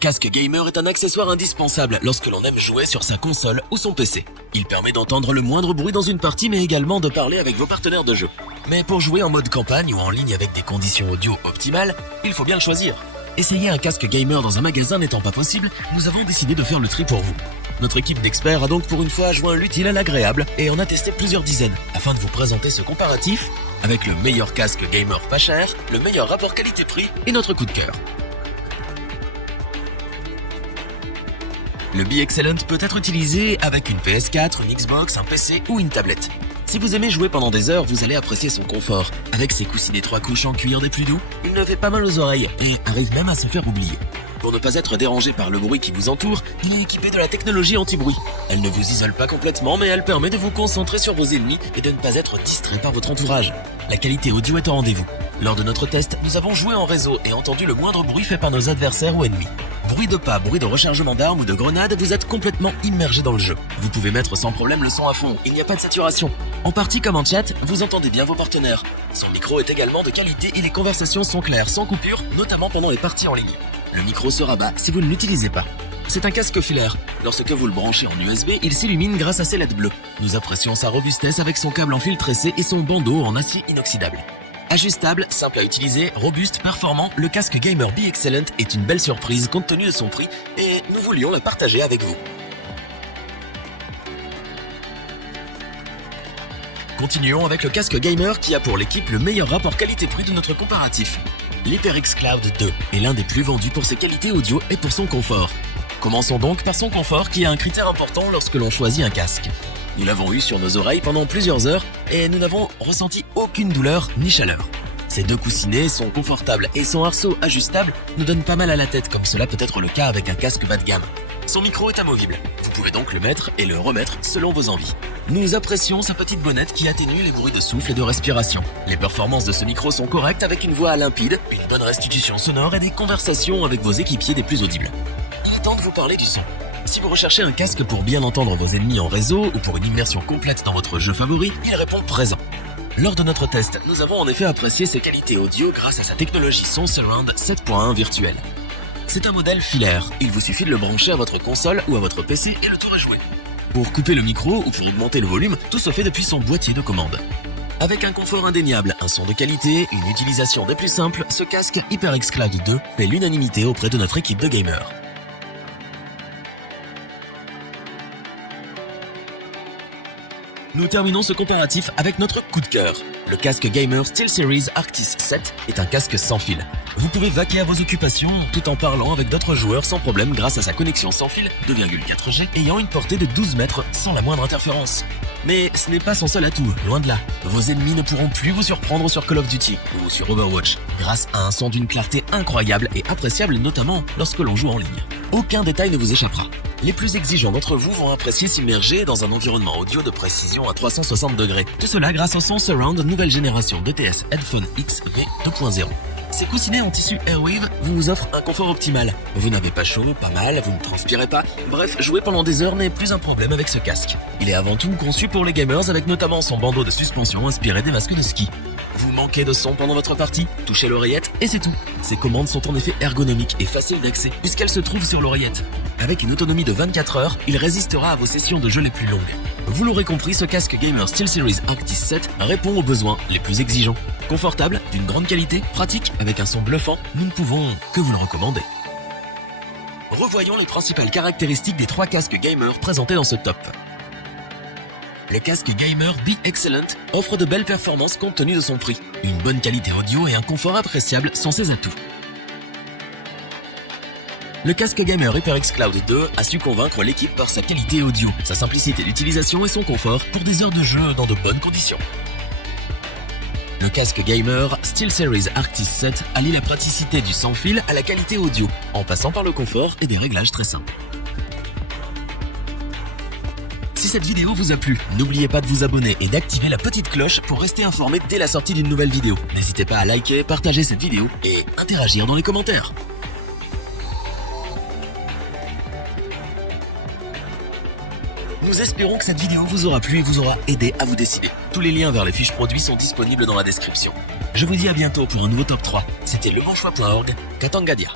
casque gamer est un accessoire indispensable lorsque l'on aime jouer sur sa console ou son PC. Il permet d'entendre le moindre bruit dans une partie mais également de parler avec vos partenaires de jeu. Mais pour jouer en mode campagne ou en ligne avec des conditions audio optimales, il faut bien le choisir. Essayer un casque gamer dans un magasin n'étant pas possible, nous avons décidé de faire le tri pour vous. Notre équipe d'experts a donc pour une fois joint l'utile à l'agréable et en a testé plusieurs dizaines afin de vous présenter ce comparatif avec le meilleur casque gamer pas cher, le meilleur rapport qualité-prix et notre coup de cœur. Le BeExcellent peut être utilisé avec une PS4, une Xbox, un PC ou une tablette. Si vous aimez jouer pendant des heures, vous allez apprécier son confort. Avec ses coussinets 3 couches en cuir des plus doux, il ne fait pas mal aux oreilles et arrive même à se faire oublier. Pour ne pas être dérangé par le bruit qui vous entoure, il est équipé de la technologie anti-bruit. Elle ne vous isole pas complètement, mais elle permet de vous concentrer sur vos ennemis et de ne pas être distrait par votre entourage. La qualité audio est au rendez-vous. Lors de notre test, nous avons joué en réseau et entendu le moindre bruit fait par nos adversaires ou ennemis. Bruit de pas, bruit de rechargement d'armes ou de grenades, vous êtes complètement immergé dans le jeu. Vous pouvez mettre sans problème le son à fond, il n'y a pas de saturation. En partie comme en chat, vous entendez bien vos partenaires. Son micro est également de qualité et les conversations sont claires, sans coupure, notamment pendant les parties en ligne. Le micro se rabat si vous ne l'utilisez pas. C'est un casque filaire. Lorsque vous le branchez en USB, il s'illumine grâce à ses LED bleus. Nous apprécions sa robustesse avec son câble en fil tressé et son bandeau en acier inoxydable. Ajustable, simple à utiliser, robuste, performant, le casque gamer BeExcellent est une belle surprise compte tenu de son prix et nous voulions la partager avec vous. Continuons avec le casque gamer qui a pour l'équipe le meilleur rapport qualité-prix de notre comparatif. L'HyperX Cloud 2 est l'un des plus vendus pour ses qualités audio et pour son confort. Commençons donc par son confort qui est un critère important lorsque l'on choisit un casque. Nous l'avons eu sur nos oreilles pendant plusieurs heures et nous n'avons ressenti aucune douleur ni chaleur. Ces deux coussinets sont confortables et son arceau ajustable nous donne pas mal à la tête comme cela peut être le cas avec un casque bas de gamme. Son micro est amovible, vous pouvez donc le mettre et le remettre selon vos envies. Nous apprécions sa petite bonnette qui atténue les bruits de souffle et de respiration. Les performances de ce micro sont correctes avec une voix limpide, une bonne restitution sonore et des conversations avec vos équipiers des plus audibles. Il est temps de vous parler du son. Si vous recherchez un casque pour bien entendre vos ennemis en réseau ou pour une immersion complète dans votre jeu favori, il répond présent. Lors de notre test, nous avons en effet apprécié ses qualités audio grâce à sa technologie Son Surround 7.1 virtuelle. C'est un modèle filaire, il vous suffit de le brancher à votre console ou à votre PC et le tour est joué. Pour couper le micro ou pour augmenter le volume, tout se fait depuis son boîtier de commande. Avec un confort indéniable, un son de qualité, une utilisation des plus simples, ce casque HyperX Cloud 2 fait l'unanimité auprès de notre équipe de gamers. Nous terminons ce comparatif avec notre coup de cœur. Le casque gamer SteelSeries Arctis 7 est un casque sans fil. Vous pouvez vaquer à vos occupations tout en parlant avec d'autres joueurs sans problème grâce à sa connexion sans fil 2,4G ayant une portée de 12 mètres sans la moindre interférence. Mais ce n'est pas son seul atout, loin de là. Vos ennemis ne pourront plus vous surprendre sur Call of Duty ou sur Overwatch grâce à un son d'une clarté incroyable et appréciable notamment lorsque l'on joue en ligne. Aucun détail ne vous échappera. Les plus exigeants d'entre vous vont apprécier s'immerger dans un environnement audio de précision à 360 degrés. Tout cela grâce au Son Surround nouvelle génération DTS Headphone X V 2.0. Ces coussinets en tissu Airwave vous offrent un confort optimal. Vous n'avez pas chaud, pas mal, vous ne transpirez pas. Bref, jouer pendant des heures n'est plus un problème avec ce casque. Il est avant tout conçu pour les gamers avec notamment son bandeau de suspension inspiré des masques de ski. Vous manquez de son pendant votre partie, touchez l'oreillette et c'est tout. Ces commandes sont en effet ergonomiques et faciles d'accès puisqu'elles se trouvent sur l'oreillette. Avec une autonomie de 24 heures, il résistera à vos sessions de jeu les plus longues. Vous l'aurez compris, ce casque gamer SteelSeries Arctis 7 répond aux besoins les plus exigeants. Confortable, d'une grande qualité, pratique, avec un son bluffant, nous ne pouvons que vous le recommander. Revoyons les principales caractéristiques des 3 casques gamers présentés dans ce top. Le casque gamer BeExcellent offre de belles performances compte tenu de son prix. Une bonne qualité audio et un confort appréciable sont ses atouts. Le casque gamer HyperX Cloud 2 a su convaincre l'équipe par sa qualité audio, sa simplicité d'utilisation et son confort pour des heures de jeu dans de bonnes conditions. Le casque gamer SteelSeries Arctis 7 allie la praticité du sans fil à la qualité audio, en passant par le confort et des réglages très simples. Si cette vidéo vous a plu, n'oubliez pas de vous abonner et d'activer la petite cloche pour rester informé dès la sortie d'une nouvelle vidéo. N'hésitez pas à liker, partager cette vidéo et interagir dans les commentaires. Nous espérons que cette vidéo vous aura plu et vous aura aidé à vous décider. Tous les liens vers les fiches produits sont disponibles dans la description. Je vous dis à bientôt pour un nouveau top 3. C'était lebonchoix.org, Katangadia.